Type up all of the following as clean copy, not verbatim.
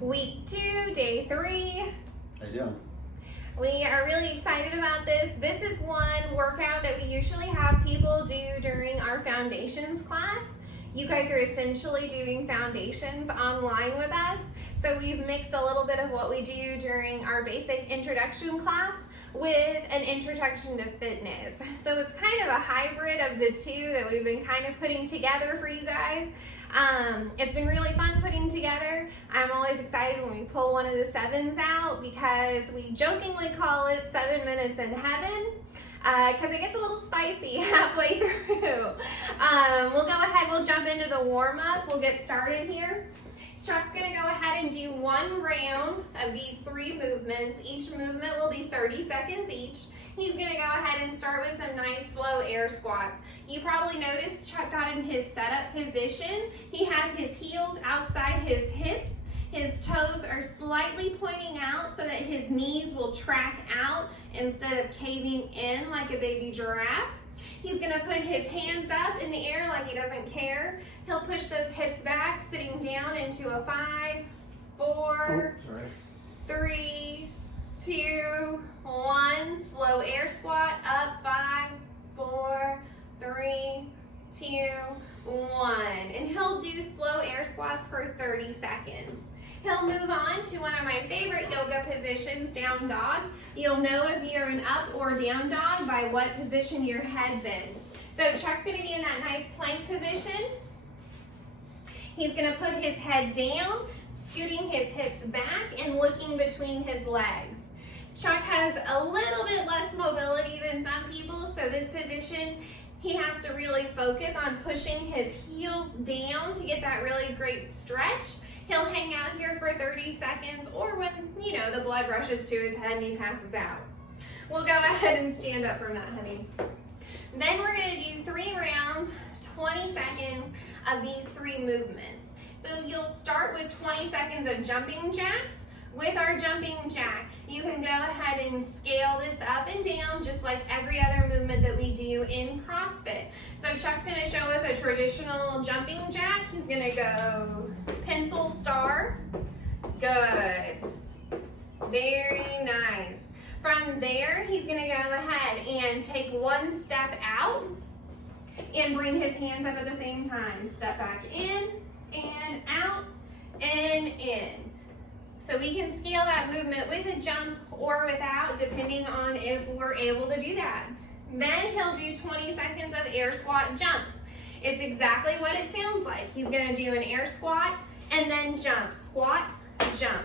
Week 2, day 3. How you doing? We are really excited about this. This is one workout that we usually have people do during our foundations class. You guys are essentially doing foundations online with us. So we've mixed a little bit of what we do during our basic introduction class with an introduction to fitness. So it's kind of a hybrid of the two that we've been kind of putting together for you guys. It's been really fun putting together. I'm always excited when we pull one of the 7s out because we jokingly call it 7 minutes in heaven because it gets a little spicy halfway through. We'll go ahead, we'll jump into the warm-up. We'll get started here. Chuck's gonna go ahead and do one round of these 3 movements. Each movement will be 30 seconds each. He's gonna go ahead and start with some nice slow air squats. You probably noticed Chuck got in his setup position. He has his heels outside his hips. His toes are slightly pointing out so that his knees will track out instead of caving in like a baby giraffe. He's gonna put his hands up in the air like he doesn't care. He'll push those hips back, sitting down into a 5, 4, 3, 2, 1. Slow air squat, up, 5, 4, 3, 2, 1. And he'll do slow air squats for 30 seconds. He'll move on to one of my favorite yoga positions, down dog. You'll know if you're an up or down dog by what position your head's in. So Chuck's gonna be in that nice plank position. He's gonna put his head down, scooting his hips back and looking between his legs. Chuck has a little bit less mobility than some people, so this position, he has to really focus on pushing his heels down to get that really great stretch. He'll hang out here for 30 seconds or when, the blood rushes to his head and he passes out. We'll go ahead and stand up from that, honey. Then we're gonna do 3 rounds, 20 seconds of these 3 movements. So you'll start with 20 seconds of jumping jacks. With our jumping jack, you can go ahead and scale this up and down just like every other movement that we do in CrossFit. So Chuck's gonna show us a traditional jumping jack. He's gonna go pencil star. Good. Very nice. From there, he's gonna go ahead and take 1 step out and bring his hands up at the same time. Step back in and out and in. So we can scale that movement with a jump or without, depending on if we're able to do that. Then he'll do 20 seconds of air squat jumps. It's exactly what it sounds like. He's gonna do an air squat and then jump. Squat, jump,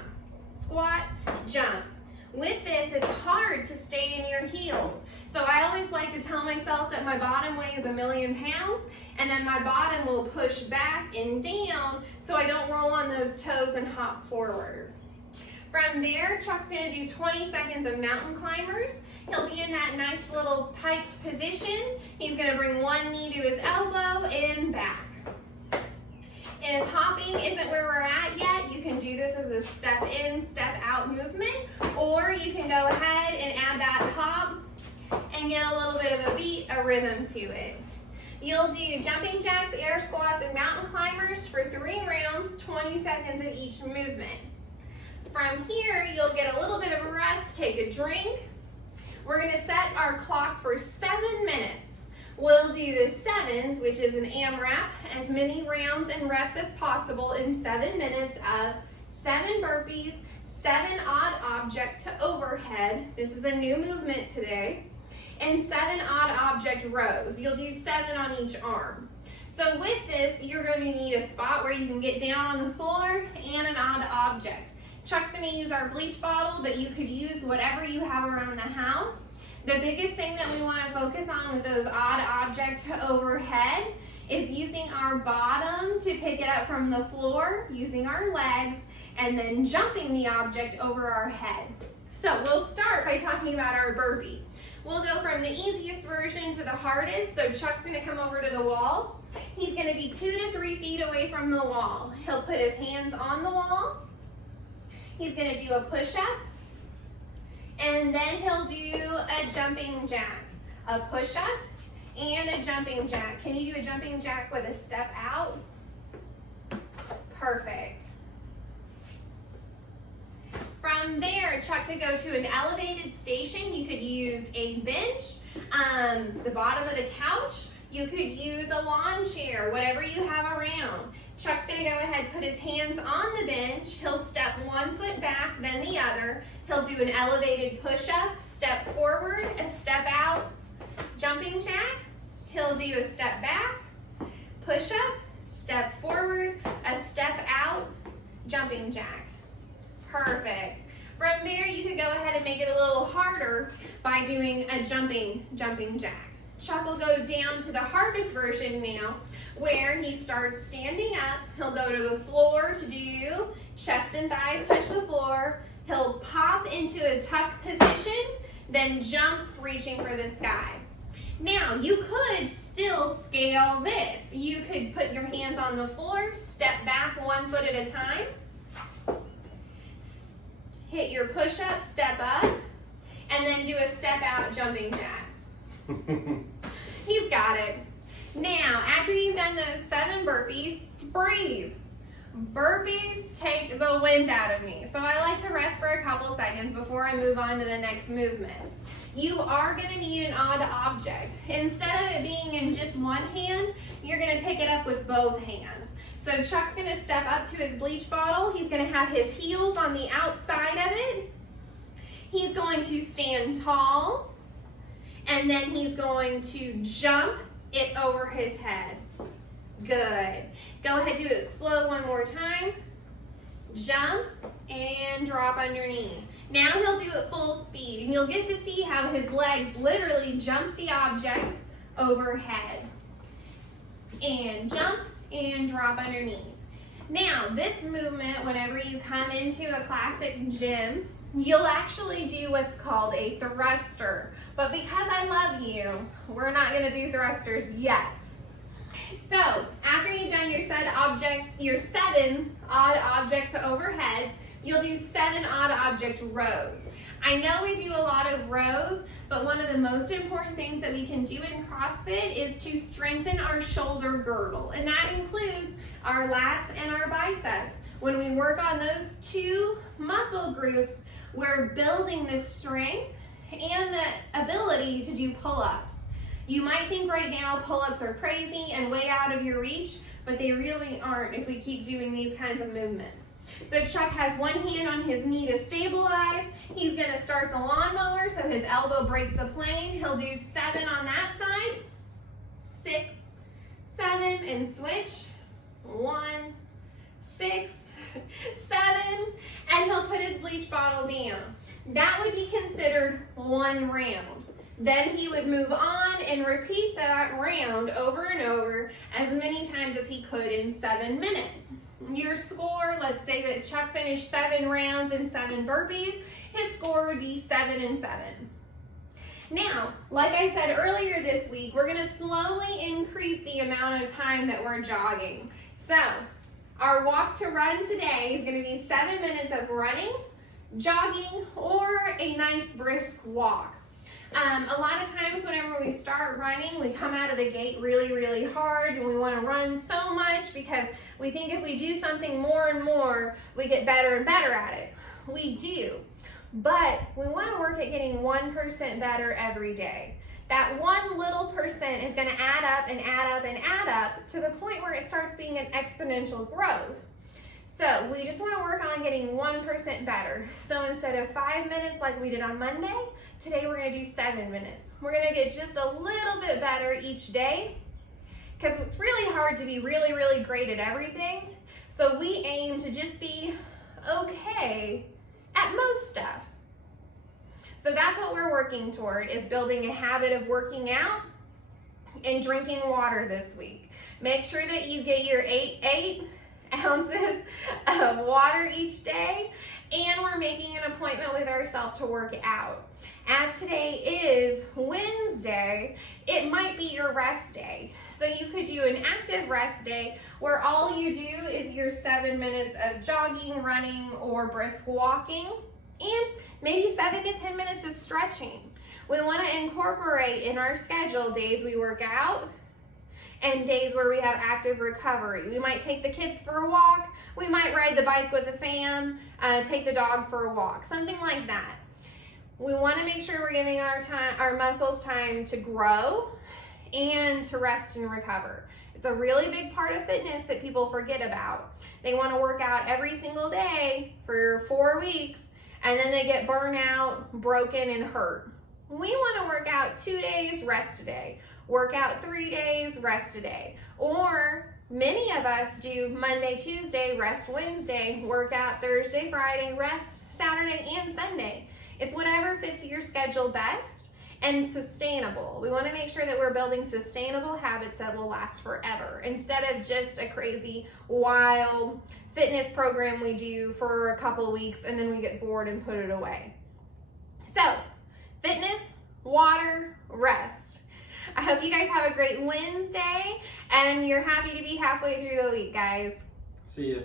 squat, jump. With this, it's hard to stay in your heels. So I always like to tell myself that my bottom weighs 1,000,000 pounds and then my bottom will push back and down so I don't roll on those toes and hop forward. From there, Chuck's gonna do 20 seconds of mountain climbers. He'll be in that nice little piked position. He's gonna bring 1 knee to his elbow and back. If hopping isn't where we're at yet, you can do this as a step in, step out movement, or you can go ahead and add that hop and get a little bit of a beat, a rhythm to it. You'll do jumping jacks, air squats, and mountain climbers for 3 rounds, 20 seconds of each movement. From here, you'll get a little bit of a rest, take a drink. We're gonna set our clock for 7 minutes. We'll do the 7s, which is an AMRAP, as many rounds and reps as possible in 7 minutes of 7 burpees, 7 odd object to overhead. This is a new movement today. And 7 odd object rows. You'll do 7 on each arm. So with this, you're going to need a spot where you can get down on the floor and an odd object. Chuck's going to use our bleach bottle, but you could use whatever you have around the house. The biggest thing that we want to focus on with those odd object to overhead is using our bottom to pick it up from the floor, using our legs, and then jumping the object over our head. So we'll start by talking about our burpee. We'll go from the easiest version to the hardest. So Chuck's gonna come over to the wall. He's gonna be 2 to 3 feet away from the wall. He'll put his hands on the wall. He's gonna do a push-up. And then he'll do a jumping jack. A push-up and a jumping jack. Can you do a jumping jack with a step out? Perfect. From there, Chuck could go to an elevated station. You could use a bench, the bottom of the couch. You could use a lawn chair, whatever you have around. Chuck's gonna go ahead, put his hands on the bench. He'll step 1 foot back, then the other. He'll do an elevated push-up, step forward, a step out, jumping jack. He'll do a step back, push-up, step forward, a step out, jumping jack. Perfect. From there, you could go ahead and make it a little harder by doing a jumping jack. Chuck will go down to the hardest version now, where he starts standing up. He'll go to the floor to do chest and thighs touch the floor. He'll pop into a tuck position, then jump, reaching for the sky. Now, you could still scale this. You could put your hands on the floor, step back 1 foot at a time, hit your push-up, step up, and then do a step out jumping jack. He's got it. Now, after you've done those 7 burpees, breathe. Burpees take the wind out of me. So I like to rest for a couple seconds before I move on to the next movement. You are gonna need an odd object. Instead of it being in just one hand, you're gonna pick it up with both hands. So Chuck's gonna step up to his bleach bottle. He's gonna have his heels on the outside of it. He's going to stand tall, and then he's going to jump it over his head. Good. Go ahead, do it slow one more time. Jump and drop underneath. Now he'll do it full speed, and you'll get to see how his legs literally jump the object overhead. And jump and drop underneath. Now, this movement, whenever you come into a classic gym, you'll actually do what's called a thruster. But because I love you, we're not gonna do thrusters yet. So, after you've done your 7 odd object to overheads, you'll do 7 odd object rows. I know we do a lot of rows, but one of the most important things that we can do in CrossFit is to strengthen our shoulder girdle, and that includes our lats and our biceps. When we work on those 2 muscle groups, we're building the strength and the ability to do pull-ups. You might think right now pull-ups are crazy and way out of your reach, but they really aren't if we keep doing these kinds of movements. So Chuck has one hand on his knee to stabilize. He's gonna start the lawnmower so his elbow breaks the plane. He'll do 7 on that side, 6, 7, and switch. 1, 6, 7, and he'll put his bleach bottle down. That would be considered 1 round. Then he would move on and repeat that round over and over as many times as he could in 7 minutes. Your score, let's say that Chuck finished 7 rounds and 7 burpees, his score would be 7 and 7. Now, like I said earlier this week, we're gonna slowly increase the amount of time that we're jogging. So, our walk to run today is gonna be 7 minutes of running, jogging, or a nice brisk walk. A lot of times whenever we start running, we come out of the gate really, really hard, and we want to run so much because we think if we do something more and more, we get better and better at it. We do, but we want to work at getting 1% better every day. That 1 little percent is going to add up and add up and add up to the point where it starts being an exponential growth. So we just want to work on getting 1% better. So instead of 5 minutes like we did on Monday, today we're going to do 7 minutes. We're going to get just a little bit better each day because it's really hard to be really, really great at everything. So we aim to just be okay at most stuff. So that's what we're working toward, is building a habit of working out and drinking water this week. Make sure that you get your 8 ounces of water each day, and we're making an appointment with ourselves to work out. As today is Wednesday, it might be your rest day. So you could do an active rest day where all you do is your 7 minutes of jogging, running, or brisk walking, and maybe 7 to 10 minutes of stretching. We want to incorporate in our schedule days we work out and days where we have active recovery. We might take the kids for a walk. We might ride the bike with the fam, take the dog for a walk, something like that. We want to make sure we're giving our muscles time to grow and to rest and recover. It's a really big part of fitness that people forget about. They want to work out every single day for 4 weeks, and then they get burnt out, broken, and hurt. We want to work out 2 days, rest a day. Work out 3 days, rest a day. Or many of us do Monday, Tuesday, rest Wednesday, work out Thursday, Friday, rest Saturday and Sunday. It's whatever fits your schedule best and sustainable. We want to make sure that we're building sustainable habits that will last forever instead of just a crazy, wild fitness program we do for a couple weeks and then we get bored and put it away. So, fitness, water, rest. I hope you guys have a great Wednesday and you're happy to be halfway through the week, guys. See ya.